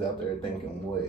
out there thinking what.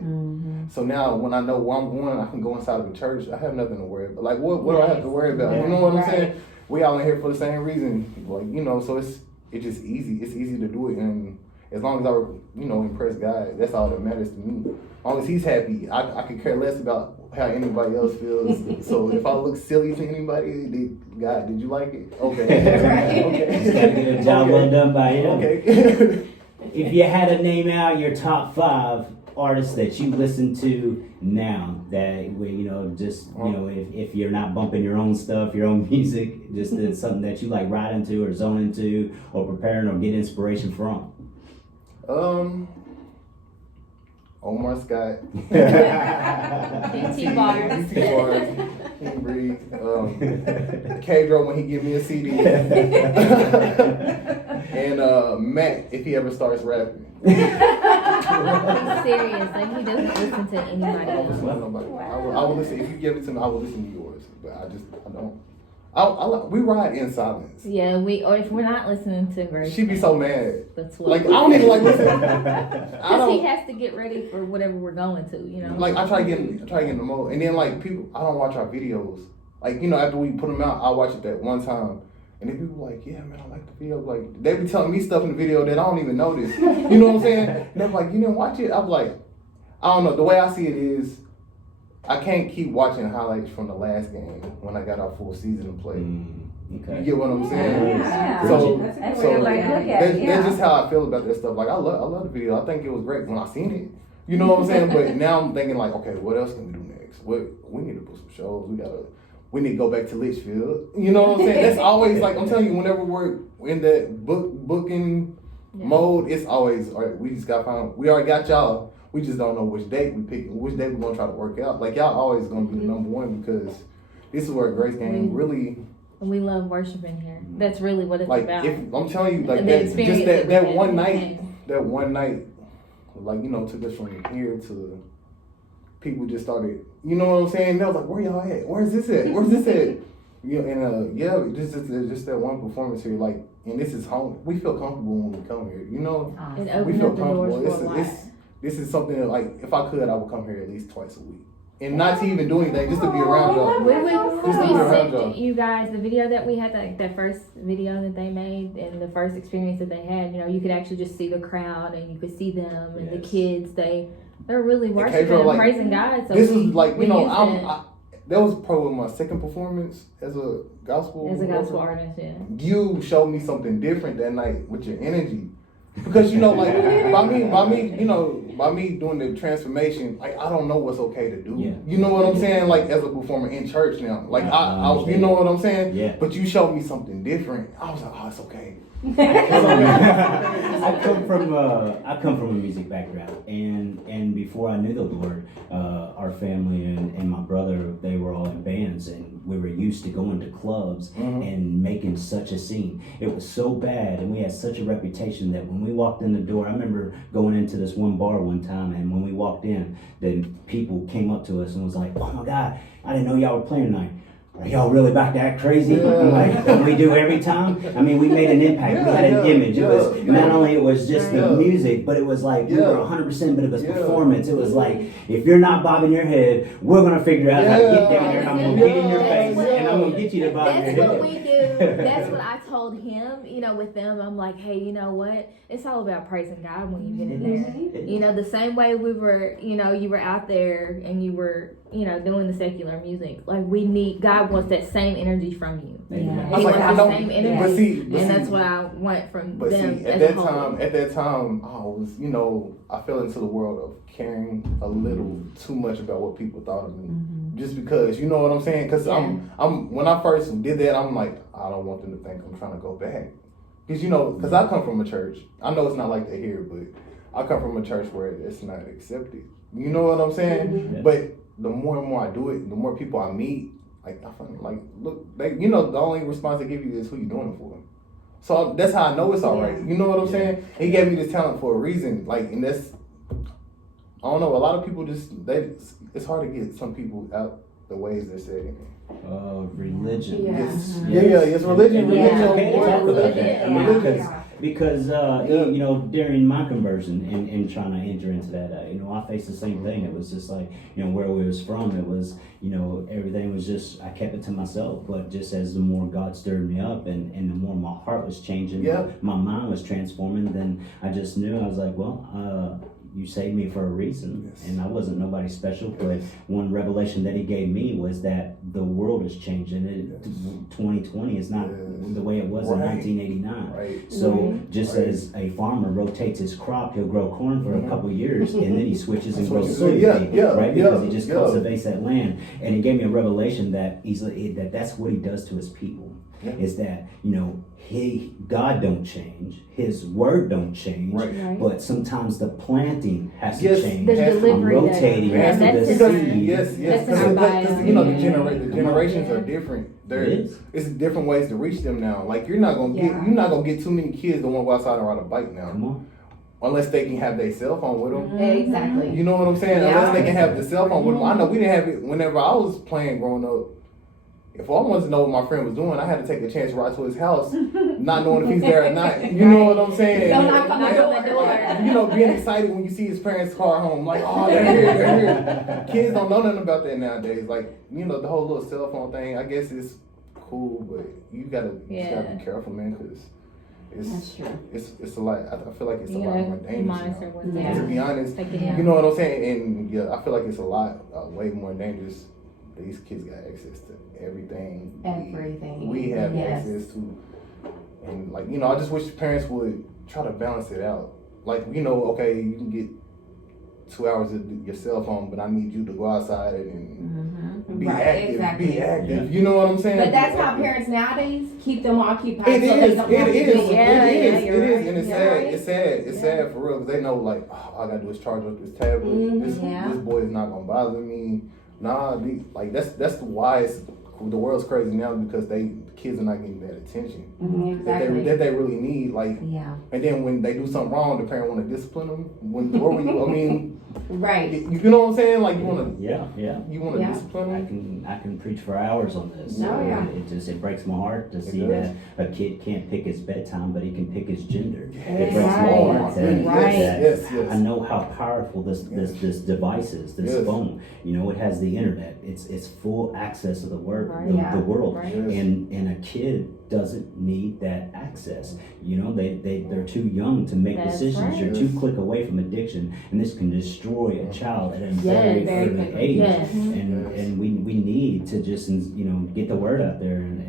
So now when I know where I'm going, I can go inside of a church. I have nothing to worry about. Like what do I have to worry about? You know what I'm saying? We all in here for the same reason. Like, you know, so it's just easy. It's easy to do it, and as long as I, you know, impress God, that's all that matters to me. As long as He's happy, I could care less about how anybody else feels. So if I look silly to anybody, God, did you like it? Okay. Okay. Just gotta get a job well done by Him. Okay. If you had to name out your top 5 artists that you listen to now, that you know, just you know, if you're not bumping your own stuff, your own music, just something that you like riding to or zoning to or preparing or get inspiration from. Omar Scott. DT Bars. King Breez. K-Dro when he give me a CD. And Matt if he ever starts rapping. He's serious. Like, he doesn't listen to anybody I don't listen to else. nobody. I will listen. If you give it to me, I will listen to yours. But I don't. We ride in silence. Yeah, or if we're not listening to Grace, She be so mad. that's Like, I don't even like listen. Because he has to get ready for whatever we're going to, you know. Like, I try to get in the mode, and then like people, I don't watch our videos. Like, you know, after we put them out, I watch it that one time, and then people like, yeah, man, I like the video. Like, they be telling me stuff in the video that I don't even notice. You know what I'm saying? And they're like, you didn't watch it? I'm like, I don't know. The way I see it is, I can't keep watching highlights from the last game when I got our full season to play. Okay. You get what I'm saying? Yeah. So, That's so look at it, that's just how I feel about that stuff. Like, I love the video. I think it was great when I seen it. You know what I'm saying? But now I'm thinking like, okay, what else can we do next? We need to put some shows. We need to go back to Litchfield. You know what I'm saying? That's always like, I'm telling you, whenever we're in that booking mode, it's always, all right, we just got found. We already got y'all. We just don't know which date we pick, which date we're gonna try to work out. Like, y'all always gonna be the number one because this is where Grace Game really. We love worshiping here. That's really what it's like, about. If I'm telling you, like The that, experience just that we that had. one night, like, you know, took us from here to people just started. You know what I'm saying? They was like, where y'all at? Where's this at? Where's this at? You know, and just that one performance here, like, and this is home. We feel comfortable when we come here. You know, It we opened feel up the doors comfortable. for a lot. This is something that, like, if I could, I would come here at least twice a week. And not to even do anything, just to be around y'all. We Just to be around y'all. sent you guys the video that we had, like that first video that they made and the first experience that they had. You know, you could actually just see the crowd and you could see them and the kids. They're really worshiping K-Dro, and like, praising God. So this is like, you know, used that was probably my second performance as a gospel. it as a gospel artist, yeah. You showed me something different that night with your energy. Because, you know, like, by me doing the transformation, like, I don't know what's okay to do. Yeah. You know what I'm saying? Like, as a performer in church now. Like, I you know what I'm saying? Yeah. But you showed me something different. I was like, oh, it's okay. I come from a music background, and before I knew the Lord, our family and my brother, they were all in bands, and we were used to going to clubs and making such a scene. It was so bad, and we had such a reputation that when we walked in the door, I remember going into this one bar one time, and when we walked in, then people came up to us and was like, "Oh my God, I didn't know y'all were playing tonight. Are y'all really about to act crazy?" Like we do every time. I mean, we made an impact. We had an image. It was not only it was just the music, but it was like we were 100%. But it was performance. It was like, if you're not bobbing your head, we're gonna figure out how to get down there. And I'm gonna get in your face, and I'm gonna get you to bob your head. That's what we do. That's what I told him, you know, with them. I'm like, hey, you know what? It's all about praising God when you get in there. You know, the same way we were, you know, you were out there and you were, you know, doing the secular music. Like, God wants that same energy from you. Yeah. He I was wants like, the same energy. but and that's what I want from But them see, as at a whole. that time, I was, you know, I fell into the world of caring a little too much about what people thought of me, just because, you know what I'm saying? Because I'm when I first did that, I'm like, I don't want them to think I'm trying to go back, because, you know, because I come from a church. I know it's not like that here, but I come from a church where it's not accepted. You know what I'm saying? But the more and more I do it, the more people I meet, like, I find, like, look, they, you know, the only response they give you is who you doing it for. So that's how I know it's all right. You know what I'm saying? He gave me this talent for a reason. Like, and that's, I don't know, a lot of people it's hard to get some people out the ways they're saying. Religion. Yes, religion. Yeah. Religion. Yeah. Religion. because you know, during my conversion and trying to enter into that, you know, I faced the same thing. It was just like, you know, where we was from, it was, you know, everything was just, I kept it to myself. But just as the more God stirred me up and the more my heart was changing, my mind was transforming, then I just knew, I was like, well, you saved me for a reason, and I wasn't nobody special. But one revelation that He gave me was that the world is changing. 2020 is not the way it was in 1989. Right. So just as a farmer rotates his crop, he'll grow corn for a couple of years, and then he switches and grows soybean, right? Because he just cultivates that land. And He gave me a revelation that that's what He does to His people. Is that, you know, God don't change, His word don't change, but sometimes the planting has to change. The delivery, I'm rotating that's because you know the generations are different. It's different ways to reach them now. Like you're not gonna get too many kids that want to go outside and ride a bike now. Come on. Unless they can have their cell phone with them. Exactly. You know what I'm saying? Unless they can have the cell phone with them. I know we didn't have it whenever I was playing growing up. If I wanted to know what my friend was doing, I had to take a chance to ride to his house, not knowing if he's there or not. You know what I'm saying? Don't knock on the door. You know, being excited when you see his parents' car home, like, oh, they're here. Kids don't know nothing about that nowadays. Like, you know, the whole little cell phone thing, I guess it's cool, but you gotta be careful, man, because it's a lot. I feel like it's a lot more dangerous now. To be honest, you know what I'm saying? And I feel like it's a lot, way more dangerous. These kids got access to everything. We have access to. And like, you know, I just wish parents would try to balance it out. Like, you know, okay, you can get 2 hours of your cell phone, but I need you to go outside and be active. Be active. You know what I'm saying? But that's how parents nowadays keep them occupied. It is. And it's sad. It's sad for real, because they know, like, oh, all I gotta do is charge up this tablet. This boy is not gonna bother me. Nah, that's why the world's crazy now, because kids are not getting that attention that they really need. Like, and then when they do something wrong, the parent want to discipline them. Right. You know what I'm saying? Like, you want to, you want to discipline them. I can preach for hours on this. It breaks my heart to see that a kid can't pick his bedtime, but he can pick his gender. It breaks my heart that I know how powerful this device is. This phone, you know, it has the internet. It's full access of the world, the world, and a kid doesn't need that access. You know, they're too young to make decisions. You're 2 clicks away from addiction, and this can destroy a child at a very early age. And we need to just, you know, get the word out there. And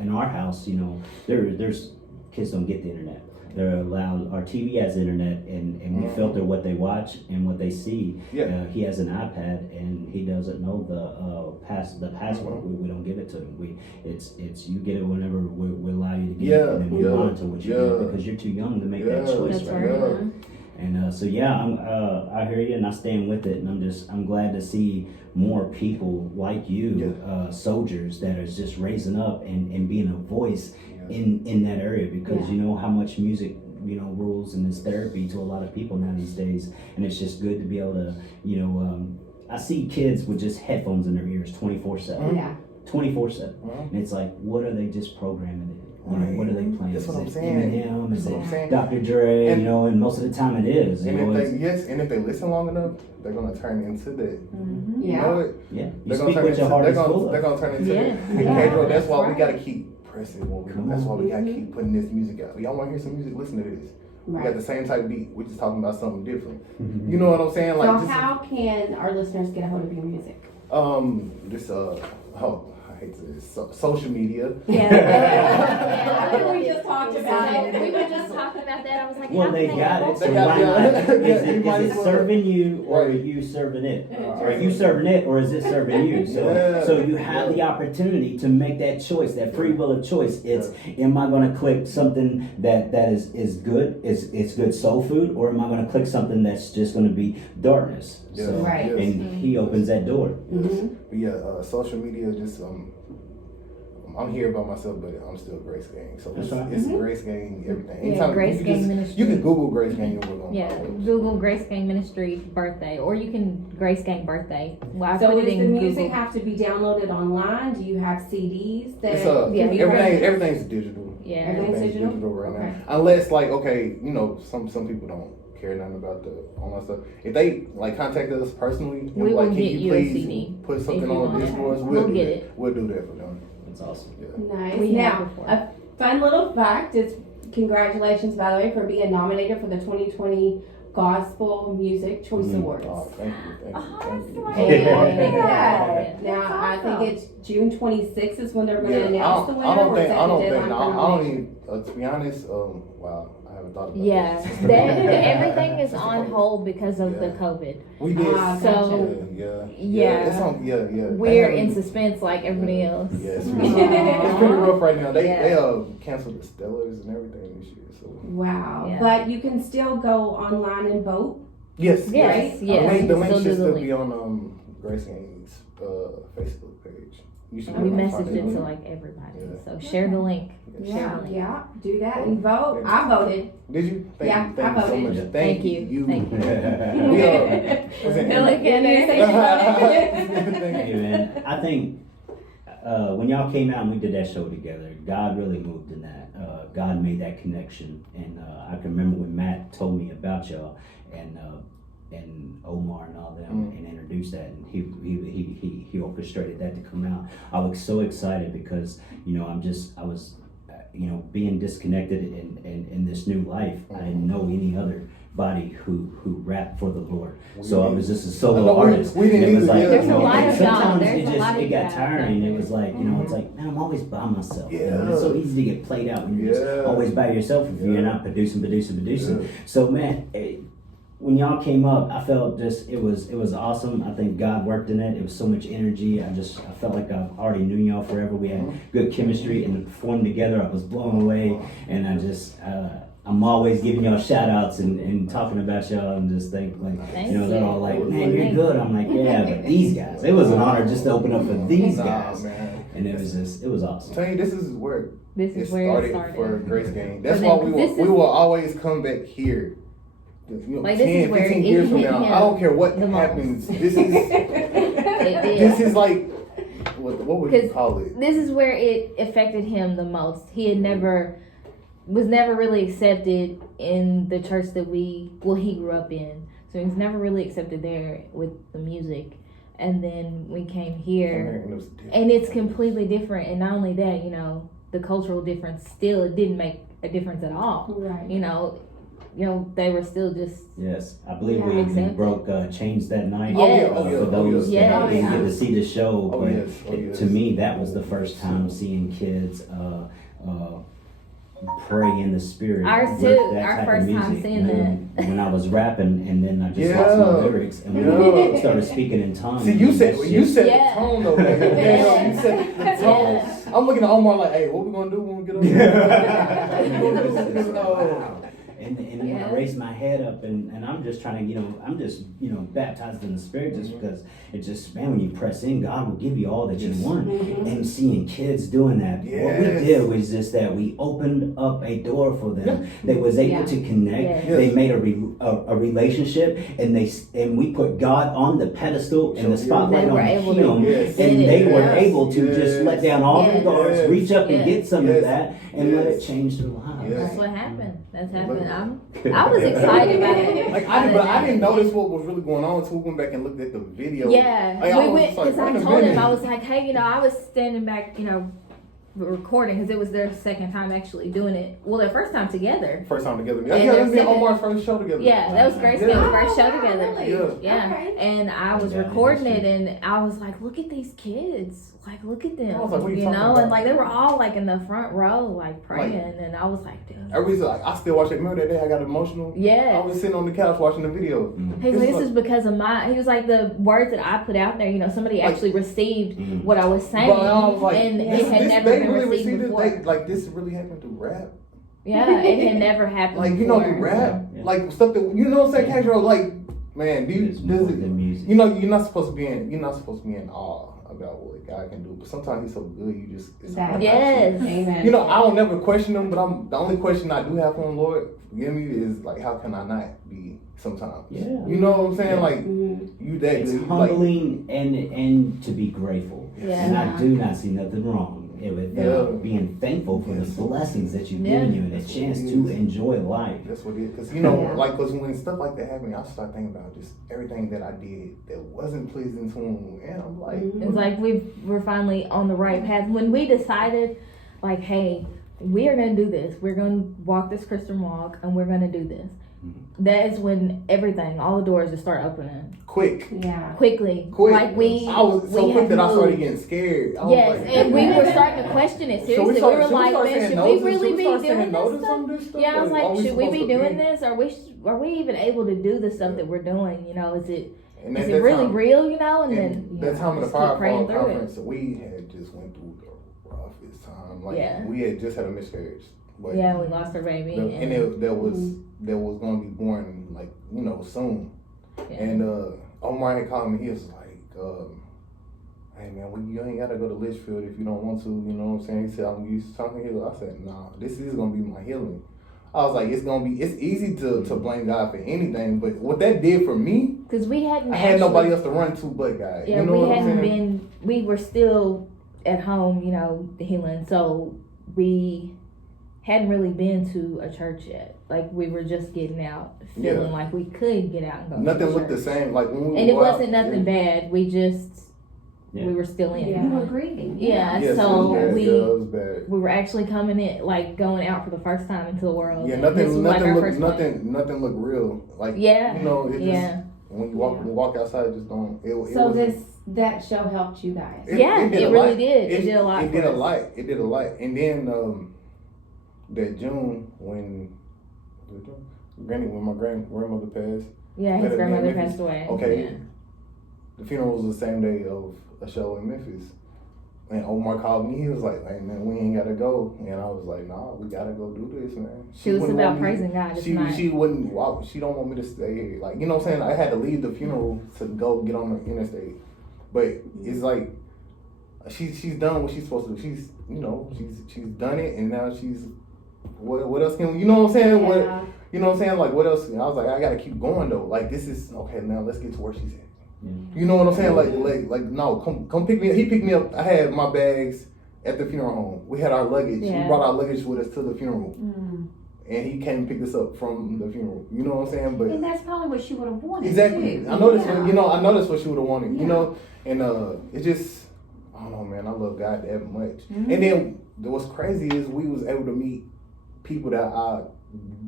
in our house, you know, there's kids don't get the internet. They're allowed. Our TV has internet, and we filter what they watch and what they see. He has an iPad, and he doesn't know the password. We don't give it to him. It's you get it whenever we allow you to get it, and then we monitor what you do, because you're too young to make that choice. And I hear you, and I stand with it, and I'm glad to see more people like you, soldiers that are just raising up and being a voice in that area, because you know how much music, you know, rules and is therapy to a lot of people now these days, and it's just good to be able to, you know, I see kids with just headphones in their ears 24/7. 24/7, and it's like, what are they just programming it? You know, what are they playing? That's what I'm saying. Eminem, is it Dr. Dre? And, you know, and most of the time it is. And if they listen long enough, they're gonna turn into that. You know it? Yeah. They're gonna turn into that. And Pedro, that's why we gotta keep pressing what we do. That's why we gotta keep putting this music out. Y'all wanna hear some music? Listen to this. We got the same type beat. We're just talking about something different. You know what I'm saying? Like, so how can our listeners get a hold of your music? I hate to say this, social media. We just talked about it. We were just talking about that. I was like, well, they got it. So why not? Is it serving you, or are you serving it? Are you serving it, or is it serving you? So you have the opportunity to make that choice, that free will of choice. It's, am I going to click something that is good, it's good soul food, or am I going to click something that's just going to be darkness? And he opens that door. Social media, just I'm here by myself, but I'm still Grace Gang. So That's right. it's Grace Gang, everything. Yeah, Anytime Grace you Gang just, Ministry. you can Google Grace Gang and we're gonna Yeah, follow it. Google Grace Gang Ministry birthday, or you can Grace Gang birthday. Well, I So put does it the in music Google. have to be downloaded online? Do you have CDs that It's Yeah, can be everything's digital. Yeah. Everything's digital? right Okay. now. Unless like some people don't care nothing about the online stuff. If they like contact us personally, and We be like, will can get you you a please CD put something if you on want this it. for us? We'll do get that. it. We'll do that for them. That's awesome. Yeah. Nice. We have Now, before. a fun little fact is congratulations, by the way, for being nominated for the 2020 Gospel Music Choice Awards. Oh, thank you. And Yeah. now That's I awesome. think it's June 26th is when they're going to Yeah, announce the winner. I don't or is think, that I the don't deadline think, for I don't nomination? even, to be honest, wow, I haven't thought about Yeah, this. everything is on hold because of the Yeah. COVID. We did. So, It's on, yeah. We're They in haven't- suspense like everybody else. Yeah, it's Aw. pretty rough right now. They Yeah. canceled the Stellars and everything this year. So Wow. Yeah. But you can still go online and vote. yes, Yes, The yes. link, you the can link still should do the still link. be on Grace Gang's Facebook page. You should be We able to find messaged it on to there. like everybody. Yeah. So share the link. Share Yeah, the link. yeah. Do that and vote. I voted. Did you? Thank Yeah, you. Thank I you so voted. much. Thank you. Thank you. We was it Billy Emma? Kenner. Thank Hey, you. man, I think when y'all came out and we did that show together, God really moved in that. God made that connection, and I can remember when Matt told me about y'all and Omar and all them, and introduced that, and he orchestrated that to come out. I was so excited because I was being disconnected in this new life. I didn't know any other body who rapped for the Lord. So I was just a solo artist. We didn't And it was either, like, yeah. There's a lot and of God. sometimes There's a lot of it got God tiring. out It was like, it's like, man, I'm always by myself. Yeah. It's so easy to get played out when you're just always by yourself if you're not producing. Yeah. So man, when y'all came up, I felt just it was awesome. I think God worked in it. It was so much energy. I felt like I already knew y'all forever. We had good chemistry and performed together. I was blown away, and I'm always giving y'all shout outs and talking about y'all and just think like, Thank they're all like, you. man, you're good. I'm like, yeah, but these guys, it was an honor just to open up for these guys. Man. And it was awesome. Tell you, this is where This it is where it started started. for Grace Gang. That's For why them, we 'cause this will is- always come back here. Like, this 10, is where 15 it years from hit now, him I don't care what the most. happens. This is It did. this is like what would you 'Cause call it? This is where it affected him the most. He had was never really accepted in the church that he grew up in. So he was never really accepted there with the music. And then we came here, And it was different. and it's completely different. And not only that, the cultural difference still, it didn't make a difference at all. Right. They were still just, Yes, I believe Yeah. we Accepted. broke chains that night. Yes. For those yes. that didn't get to see the show, Oh, but yes. Oh, yes. to me, that was the first time seeing kids pray in the spirit. Ours with too, that our type of first time music. seeing when I was rapping, and then I just lost my Yeah. lyrics, and Yeah. we started speaking in tongues. See, you set That you shit- set Yeah. the tone though, man. Yeah. You set the tone. Yeah. I'm looking at Omar like, hey, what we gonna do when we get over there? Wow. And then when Yeah. I raised my head up and I'm just trying to, I'm just, baptized in the spirit just because it just, man, when you press in, God will give you all that you Yes. want. And seeing kids doing that, what we Yes. did was just that we opened up a door for them. They was able Yeah. to connect. Yes. They made a relationship, and we put God on the pedestal and the spotlight They were on able to Him, Yes. and get they it. were Yes. able to just let down all Yes. the guards, Yes. reach up and Yes. get some Yes. of that, and let it Yes. change their lives. Yes. that's what happened. That's happened. I was excited about it. Like I didn't notice what was really going on until we went back and looked at the video. Yeah, Like, I we was went just like, because I wait a told him, minute. I was like, hey, I was standing back, recording because it was their second time actually doing it. Well, their first time together. First time together. And Yeah, they're that's me and second- Omar's first show together. Yeah, that was Grace Yeah. Gang's first Oh, show wow, together. really? Yeah, Okay. and I was Yeah, recording it, interesting. and I was like, look at these kids. Like, look at them. I was like, what are you talking about? And like they were all like in the front row, like praying, and I was like, dude. Everybody's like, I still watch it. Remember that day I got emotional? I Yeah. was sitting on the couch watching the video. He's It's like, this like- is because of he was like, the words that I put out there, somebody Like- actually received Mhm. what I was saying, But I was like, and this, it had this, never they been really received received before. it. Like this really happened through rap. Yeah, it had never happened Like before. through rap, Yeah. like stuff that what I'm saying, casual. Like man, It's more does than music. you're not supposed to be in awe about what God can do. But sometimes He's so good, you just it's That- hard not Yes. Amen. You know, I don't never question Him, but the only question I do have for Him, Lord, forgive me, is like, how can I not be sometimes? Yeah. You know what I'm saying? Yeah. Like Mhm. you that It's good. You like, humbling and to be grateful. Yeah. And I do not see nothing wrong with Yeah. being thankful for Yes. the blessings that you've Yeah. given you and a That's what chance it to is. enjoy life. that's what it is. Because, you know, Yeah. like, because when stuff like that happened, I start thinking about just everything that I did that wasn't pleasing to Him. And I'm like, It's like we're finally on the right path. When we decided, like, hey, we are going to do this. We're going to walk this Christian walk, and we're going to do this. That is when everything, all the doors just start opening quick. Yeah. quickly. Quick. Like I was so we quick had that I started moved. getting scared. I was Yes, like, and we were starting to question it seriously. We were like, man, should we really be doing this stuff? Yeah, I was like, should we be doing this? Are we even able to do the stuff that we're doing? You know, is it really real? You know, and then that time of the just keep praying Firefall through it. conference, we had just went through the roughest time. Like Yeah. we had just had a miscarriage. But Yeah, we lost our baby, that was gonna be born like, you know, soon. Yeah. And Omar had called me. He was like, "Hey man, you ain't gotta go to Litchfield if you don't want to." You know what I'm saying? He said, "I'm used to talking here." I said, "Nah, this is gonna be my healing." I was like, it's easy to blame God for anything, but what that did for me, because we hadn't. I had nobody else to run to but God. Yeah, you know we what I'm hadn't saying? been. We were still at home, you know, healing. So we hadn't really been to a church yet. Like we were just getting out, feeling like we could get out and go. Nothing to looked the church. same. Like when we And it go out, wasn't nothing bad. We just we were still in. Yeah. it. You were grieving. Yeah, Yes, so it was bad. we Yeah, it was bad. we were actually coming in, like going out for the first time into the world. Yeah, And nothing, this was like our first plane. nothing looked real. Like Yeah, you know, it yeah. just when you walk outside, it just don't. It So wasn't- that show helped you guys. Yeah, did it a really lot. did. It did a lot It for did a us. lot. It did a lot. And then that June when my grandmother passed. Yeah, his Better than grandmother Memphis. passed away. Okay. Yeah. The funeral was the same day of a show in Memphis. And Omar called me. He was like, "Hey man, we ain't gotta go." And I was like, "Nah, we gotta go do this, man." She was wouldn't about want me- praising God. It's not. She wouldn't. Wow, she don't want me to stay here. Like, you know what I'm saying? I had to leave the funeral to go get on the interstate. But it's like she's done what she's supposed to do. She's she's done it, and now she's what else can you know what I'm saying? Yeah. What you know what I'm saying? Like what else? I was like, I gotta keep going though. Like this is okay. Now let's get to where she's at. Yeah. You know what I'm saying? Like no, come pick me up. He picked me up. I had my bags at the funeral home. We had our luggage. Yeah. We brought our luggage with us to the funeral. Mm. And he came and picked us up from the funeral. You know what I'm saying? But And that's probably what she would have wanted. exactly. Too. I know that's Yeah. what I know that's what she would have wanted. Yeah. You know? And it just I don't know, man, I love God that much. Mhm. And then what's crazy is we was able to meet people that I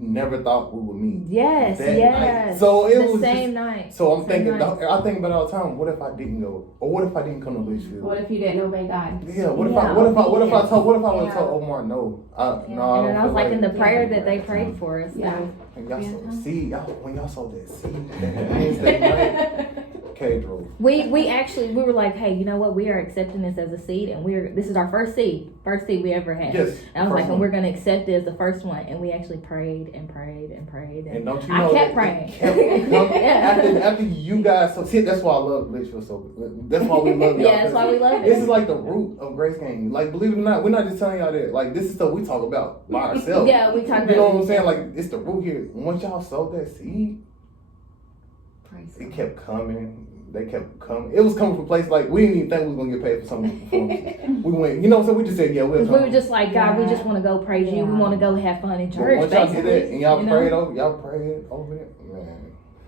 never thought we would meet. Yes, that yes. night. So it the was same just- night. So I'm Same thinking, night. I think about it all the time. What if I didn't go, or what if I didn't come to Litchfield? What if you didn't obey God? Yeah. What if Yeah, I would have told Yeah. Omar no? No. And then I was like in the prayer that they prayed. prayed for us. Yeah. And y'all Yeah. saw seed. When y'all saw that seed that Wednesday night, Pedro. We were like, hey, you know what? We are accepting this as a seed, and this is our first seed we ever had. Yes. And I was first like, and one. we're gonna accept it as the first one, and we actually prayed and prayed and prayed. And don't you I know? kept that praying. it kept- after you guys, so see, that's why I love Litchfield so. That's why we love y'all. Yeah, that's why we love This it. is like the root of Grace Gang. Like, believe it or not, we're not just telling y'all that. Like, this is stuff we talk about by ourselves. Yeah, we talk You know about what I'm saying? Like, it's the root here. Once y'all sowed that seed, Praise it God. kept coming. They kept coming. It was coming from places like we didn't even think we was gonna get paid for some performances. We went, you know, so we just said, yeah, we'll Because we come. were just like, God, we Yeah. just want to go praise you. We Yeah. want to go have fun in But church, once y'all basically. did that and y'all you know? prayed over it, man.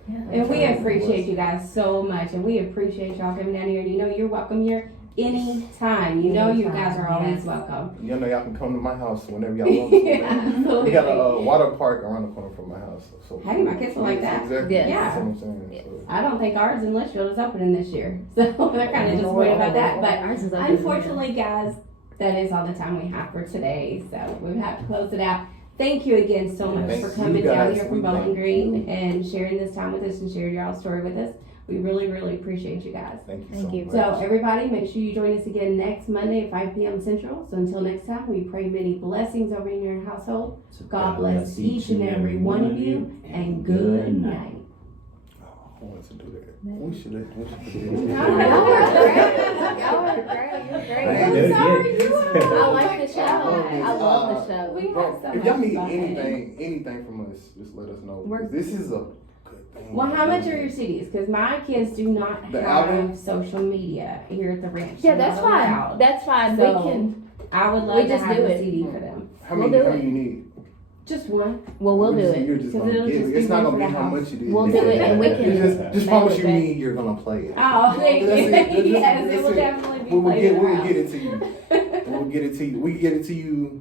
Yeah. And we appreciate you guys so much, and we appreciate y'all coming down here. And you know you're welcome here anytime. You know you guys are always Yes. welcome. You know, y'all can come to my house whenever y'all want to. Man. Absolutely. We got a water park around the corner from my house. So Hey, my kids will like that. Exactly. Yes. That's what I'm saying. Yes. So. I don't think ours in Litchfield is opening this year, so they're kind of disappointed about that. But Ours is open. unfortunately, guys, that is all the time we have for today. So we have to close it out. Thank you again so much Thank for you coming down guys. here from We Bowling thank Green you. and sharing this time with us and sharing your all story with us. We really, really appreciate you guys. Thank you Thank so you. much. So everybody, make sure you join us again next Monday at 5 p.m. Central. So until next time, we pray many blessings over in your household. So God bless each and every one of you, and good night. wanted to do that. We should have. Y'all are great. You're great. I'm sorry, good. you are. I like the show. I love the show. We Bro, have so if y'all much need fun. anything from us, just let us know. We're- This is a good thing. Well, how much are your CDs? Because my kids do not The have album? social media here at the ranch. Yeah, They're that's not fine. allowed. That's fine. So- we can. I would We love to just have do a it. CD for them. How We'll many? do How it. many you need? Just one. Well, we'll do You're it. just 'Cause gonna it'll give just it. be It's not one gonna for be the how house. much it is. We'll do it, and we can Just mail promise it you back. me you're gonna play it. Oh, thank you. That's it. That's Yes, it. it will definitely be We'll played get in our it to you. We'll get it to you. We can get it to you.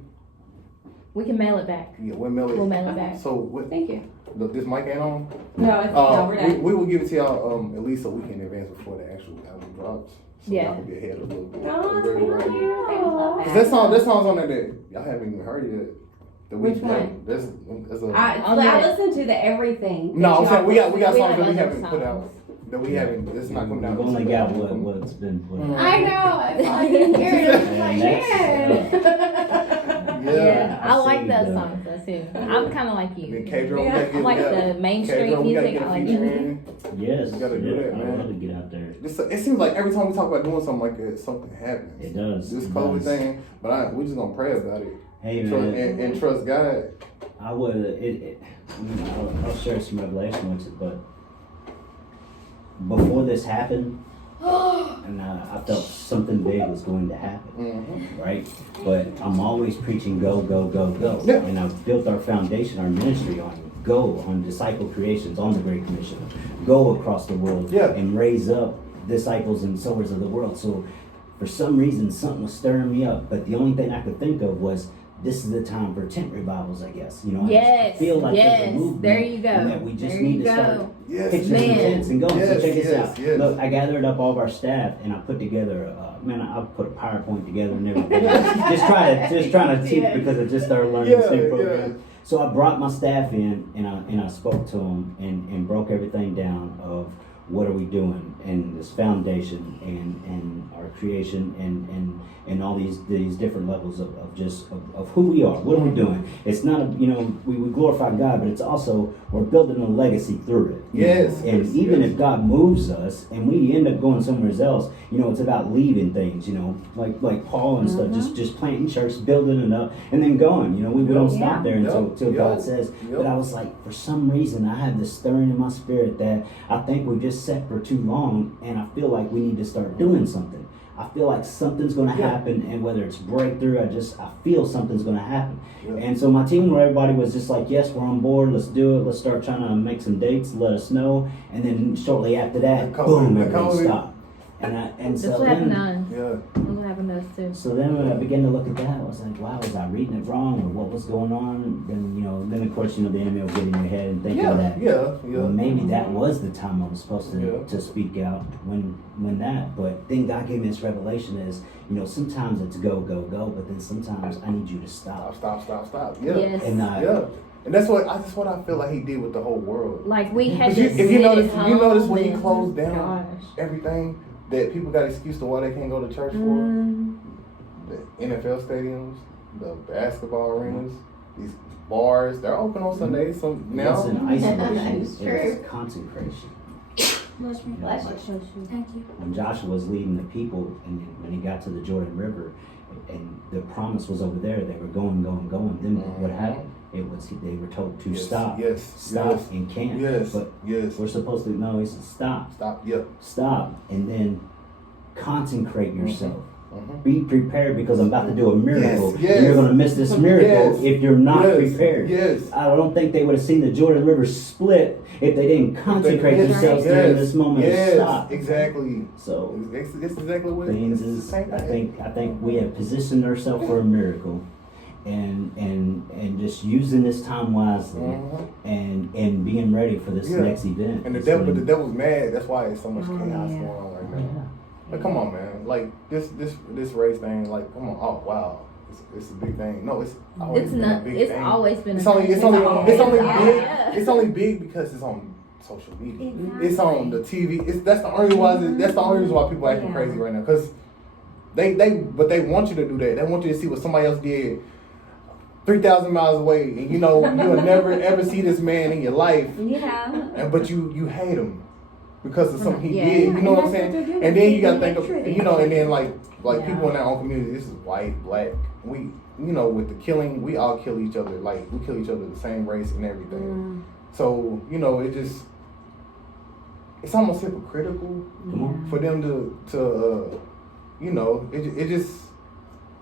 We can mail it back. Yeah, we'll mail it. We'll mail it back. So what? Thank you. This mic ain't on. No, it's, no, we're done. we will give it to y'all at least a week in advance before the actual album drops. So Yeah. y'all can be ahead a little bit. Oh, Very thank right. you. I love Cause that song's on there that y'all haven't even heard it yet. The Which week one? That's a. I On that- listen to the everything. No, I'm that saying we y'all got songs that we other haven't put out. songs. That we haven't. It's not coming out. We've only got what's been put out. I know. It's all I can hear it. I'm like, And Yeah. Yeah, I I like see those the- songs though too. I'm kind of like Then you. K-Dro, Yeah. we gotta get, I like we gotta- the mainstream K-Dro, we gotta music. get I a like feature it. in. Yes, We gotta do yeah, that, I'd man. love to get out there. It seems like every time we talk about doing something like that, something happens. It does. This It COVID does. thing, but we just gonna pray about it. Hey Trust, man, and trust God. I would. I'll share some revelation with you, but before this happened, and I felt something big was going to happen, Mm-hmm. right? But I'm always preaching go, go, go, go, Yeah. and I've built our foundation, our ministry on go, on disciple creations, on the Great Commission, go across the world, Yeah. and raise up disciples and sowers of the world. So, for some reason, something was stirring me up, but the only thing I could think of was, this is the time for tent revivals, I guess. You know, I feel like there's a yes. movement, There you go. and that we just There need you to start go. Yes, pitching some Man. tents and going. Yes, So check this yes, out. yes. Look, I gathered up all of our staff and I put together. I put a PowerPoint together and everything. just trying to teach Yeah. because I just started learning Yeah, this new yeah. program. So I brought my staff in and I spoke to them and broke everything down of what are we doing and this foundation and our creation and all these different levels of who we are. What are we doing? It's not we glorify God, but it's also we're building a legacy through it. you Yes, know? And yes, even yes. if God moves us and we end up going somewhere else, it's about leaving things, like Paul and stuff, just planting church, building it up, and then going. We don't stop there until Yep. God says. Yep. But I was like, for some reason, I have this stirring in my spirit that I think we just sat for too long, and I feel like we need to start doing something. I feel like something's going to Yeah. happen, and whether it's breakthrough, I feel something's going to happen. Yeah. And so my team, where everybody was just like, yes, we're on board, let's do it, let's start trying to make some dates, let us know. And then shortly after that, The COVID, boom, the everything COVID. stopped. And That's so what happened to then, us. Yeah. That's what happened to us too. so then when I began to look at that, I was like, wow, was I reading it wrong, or what was going on? And then of course, the enemy will get in your head and thinking Yeah. that, Yeah. well, maybe that was the time I was supposed to, Yeah. to speak out when that. But then God gave me this revelation is, sometimes it's go, go, go, but then sometimes I need you to stop. Stop. Yeah. Yes. And Yeah. And that's what I feel like he did with the whole world. Like we had If to you sit notice, at you notice home when he and- closed down Gosh. everything that people got excuse to why they can't go to church for. The NFL stadiums, the basketball arenas, these bars, they're open on Sundays. So It now, wasn't isolation, It's it true. was consecration. Bless you. Bless you. Thank you. When Joshua was leading the people and when he got to the Jordan River and the promise was over there, they were going. Then what happened? It was they were told to stop. Stop and camp. But we're supposed to he said stop. Stop and then consecrate yourself. Be prepared because I'm about to do a miracle. Yes. And you're going to miss this miracle Yes. if you're not prepared. Yes. I don't think they would have seen the Jordan River split if they didn't consecrate themselves during this moment of stop. Exactly. So It's exactly what things it's the is same I thing. think we have positioned ourselves for a miracle and just using this time wisely and being ready for this Yeah. next event. And the It's devil, when- the devil's mad. That's why it's so much chaos yeah. going on right now. Yeah. But come on, man. Like this race thing. Like, come on. Oh wow, it's a big thing. No, it's always It's been not. a big It's thing. always been. It's a only thing. it's only big. Yeah. It's only big because it's on social media. Exactly. It's on the TV. That's the only reason why people acting Yeah. crazy right now. Because they want you to do that. They want you to see what somebody else did 3,000 miles away, and you'll never ever see this man in your life. Yeah. But you hate him. because of something he Yeah. did. You know what I'm and that's what saying? they're doing. And then you got to They think of, hatred. you know, and then like Yeah. people in our own community. This is white, black. We, you know, with the killing, we all kill each other. Like we kill each other the same race and everything. So you know, it's almost hypocritical Come on. for them to you know, it just.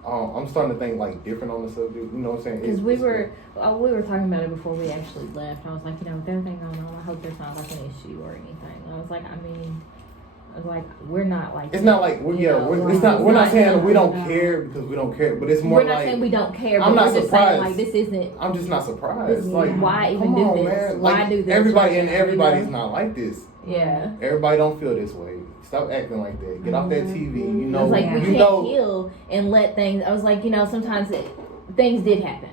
I'm starting to think like different on the subject. You know what I'm saying? Because we were talking about it before we actually left. I was like, with everything going on, I hope there's not like an issue or anything. I was like, we're not like. It's not like we're not saying that we don't care because we don't care, but it's more We're not like saying we don't care. I'm but not we're just saying, surprised. this isn't. I'm just not surprised. Like Why even come do on, this? man. Why Like, do this? everybody right now, everybody's you know? not like this. Yeah. Everybody don't feel this way. Stop acting like that. Get off that TV. You I know. was like, we you can't know. heal and let things. I was like, sometimes things did happen.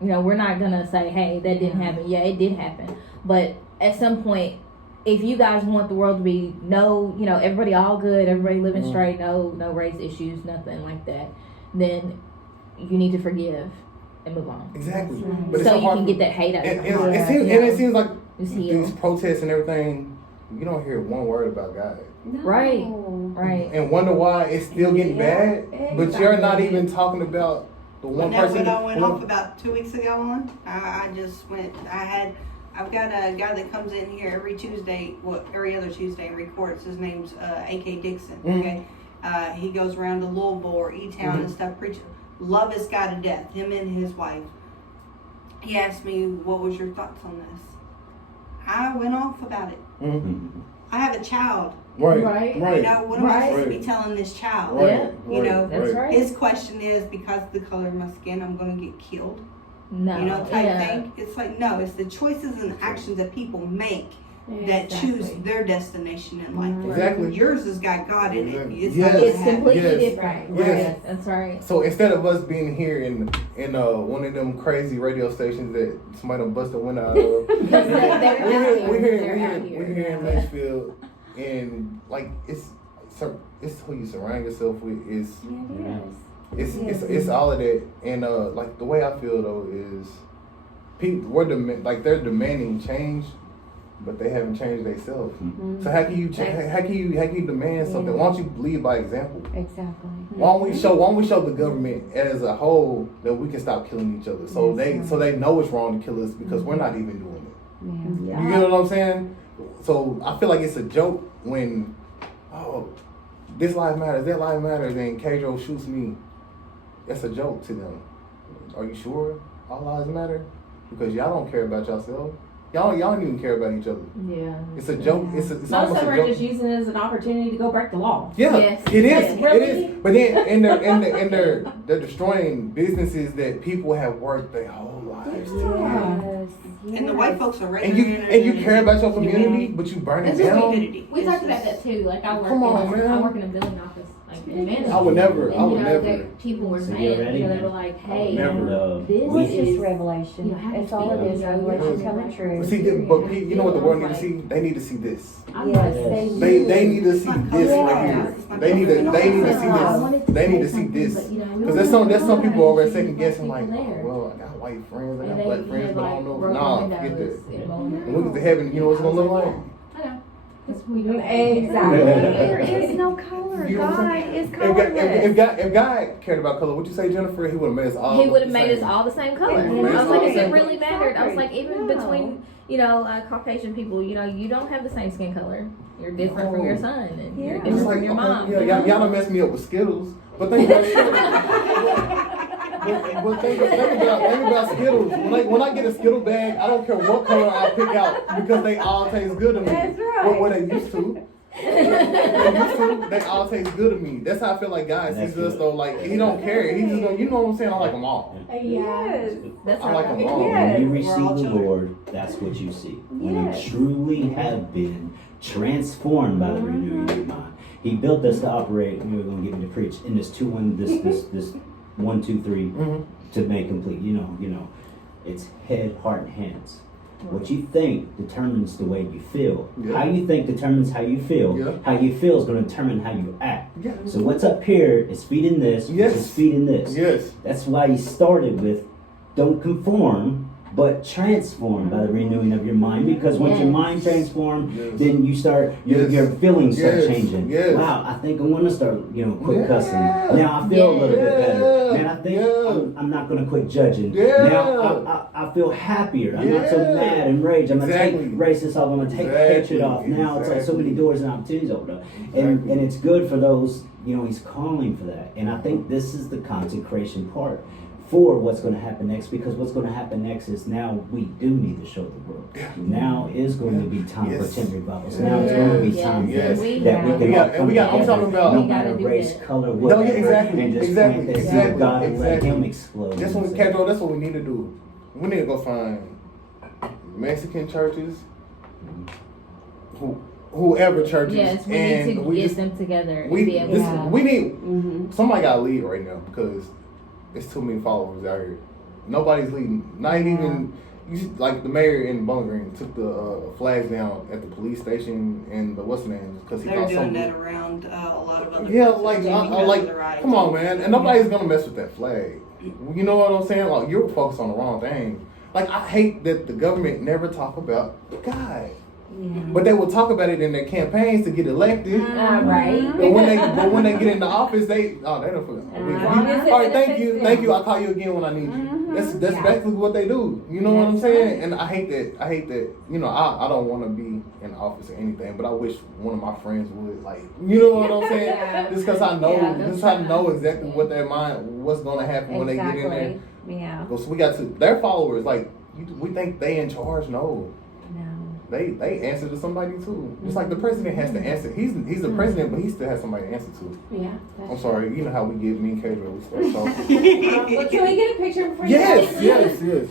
We're not gonna say, hey, that didn't happen. Yeah, it did happen. But at some point, if you guys want the world to be everybody all good, everybody living straight, no race issues, nothing like that, then you need to forgive and move on. Exactly. Right. But it's So so you hard can for- get that hate out And, of and, your heart. it seems like Just heal. these protests and everything. You don't hear one word about God. Right. Right. And wonder why it's still getting Yeah, bad. But you're not even talking about the one Now, person. what I went that- off about 2 weeks ago on, I just went, I've got a guy that comes in here every Tuesday, every other Tuesday and records. His name's A.K. Dixon, okay? He goes around to Louisville or E-Town and stuff, preaching. Love this guy to death, him and his wife. He asked me, what was your thoughts on this? I went off about it. I have a child. Right. You know, what am I supposed to Right. be telling this child? Yeah. You know, That's right. his question is, because of the color of my skin, I'm going to get killed. No. You know, type yeah. thing. It's like, no, it's the choices and actions that people make that choose their destination in life. Exactly. Yours has got God in it. It's Yes. not It's gonna happen. completely Yes. different. Yes. Right. That's right. So instead of us being here in one of them crazy radio stations that somebody done bust a window out of, Because they're out here. we're They're out here in here. Litchfield, and like it's who you surround yourself with is it's all of that, and like the way I feel though is people they're demanding change, but they haven't changed themselves. So how can you demand something? Why don't you lead by example? Exactly. Why don't we show the government as a whole that we can stop killing each other? So they know it's wrong to kill us because we're not even doing it. Yeah. You get what I'm saying? So I feel like it's a joke when this life matters, that life matters, and Pedro shoots me. That's a joke to them. Are you sure all lives matter? Because y'all don't care about yourself. Y'all don't even care about each other. Yeah. It's a joke. It's Most almost of them a are joke. just using it as an opportunity to go break the law. Yeah, Yes. it is. Yes. It Really? is. But then, and they're destroying businesses that people have worked their whole lives. And the white folks are And you care about your community, but you burn it That's what down. stupidity. We talked about that too. Like I work. Come on, man. I work in a billing office, like in management. I would never. And, people were So saying, get ready, they man. were like, I would hey, never. this Well, it's just is revelation. you know, how It's all it is. Revelation coming true. But see, you know what the world need to see? They need to see this. Yes, They need to see this Yes. right here. They need to see this. They need to see this. Because there's some people over there second guessing like, oh, well, I got white friends, I got black friends, but I don't know. Nah, forget that. And look at the heaven. You know what it's gonna look like? Exactly. There is no color. You know what I'm God saying? is If colorless. God cared about color, would you say, Jennifer? He would have made us all. He would have the made same. us all the same color. I Yeah. was like, if Yeah. it really mattered, I was like, even No. between Caucasian people, you don't have the same skin color. You're different from your son, and you're Yeah. different It's from like, your mom. yeah, y'all done messed me up with Skittles. But think about but think about Skittles. When I get a Skittle bag, I don't care what color I pick out because they all taste good to me. That's right. What they used to. They all taste good to me. That's how I feel like God That's sees us good. though. Like he don't care. He's just gonna, you know what I'm saying? I like them all. Yes. That's I like right. them all. Yes. When you We're receive all the children. Lord, that's what you see. When Yes. you truly have been transformed by the renewing of your mind. He built us to operate, and we're going to get into preach in this 1, 2, 3 Mhm. to make complete. You know, it's head, heart, and hands. What you think determines the way you feel. Yeah. How you think determines how you feel. Yeah. How you feel is going to determine how you act. Yeah. So what's up here is feeding this. Yes. Which is feeding this. Yes. That's why he started with, don't conform, but transformed by the renewing of your mind. Because once your mind transforms, Yes. then you start your feelings start Yes. changing. Yes. Wow, I think I want to start quit cussing. Yeah. Now I feel a little bit better. Yeah. Man, I think Yeah. I'm not gonna quit judging. Yeah. Now I feel happier. I'm not so Yeah. mad and rage. I'm gonna Exactly. take racist off. I'm gonna take Exactly. hatred off. Now it's like so many doors and opportunities open up, and it's good for those. He's calling for that, and I think this is the consecration part for what's going to happen next, because what's going to happen next is now we do need to show the world. Now is going to be time for tent revivals. Now it's going to be time Yes. that we We can all got- come we got- I'm together, talking about- no We gotta matter do race, that. color, No, whatever, yeah, exactly, and just exactly, plant that seed of exactly, God and let exactly. Him explode. That's what Pedro. That's what we need to do. We need to go find Mexican churches, whoever churches, Yes, we and need to we get just, them together and we be able this, to. we need Mm-hmm. somebody got to lead right now because it's too many followers out here. Nobody's leading. Not even like the mayor in Bowling Green took the flags down at the police station and the what's the name because he They're thought doing something. that around a lot of other Yeah, places like, too, I because like, of the riots. come on, man, and nobody's gonna mess with that flag. You know what I'm saying? Like, you're focused on the wrong thing. Like, I hate that the government never talk about God, but they will talk about it in their campaigns to get elected. Right. But when they get in the office, they don't forget. long as it All right, thank benefits you. them. I'll call you again when I need you. That's basically what they do. You know what I'm That's saying? right. And I hate that. I don't want to be in office or anything, but I wish one of my friends would. Like, you know what I'm saying? Yeah. Just because I know, Yeah, just I know exactly what their mind, what's gonna happen when they get in there. Yeah. So we got to their followers. Like, we think they in charge. No. No. They answer to somebody too. Just like the president has to answer. He's the president, but he still has somebody to answer to. Yeah. I'm sorry. You know how we get me and Pedro. We start talking. But can we get a picture before you Yes, go? yes, yes.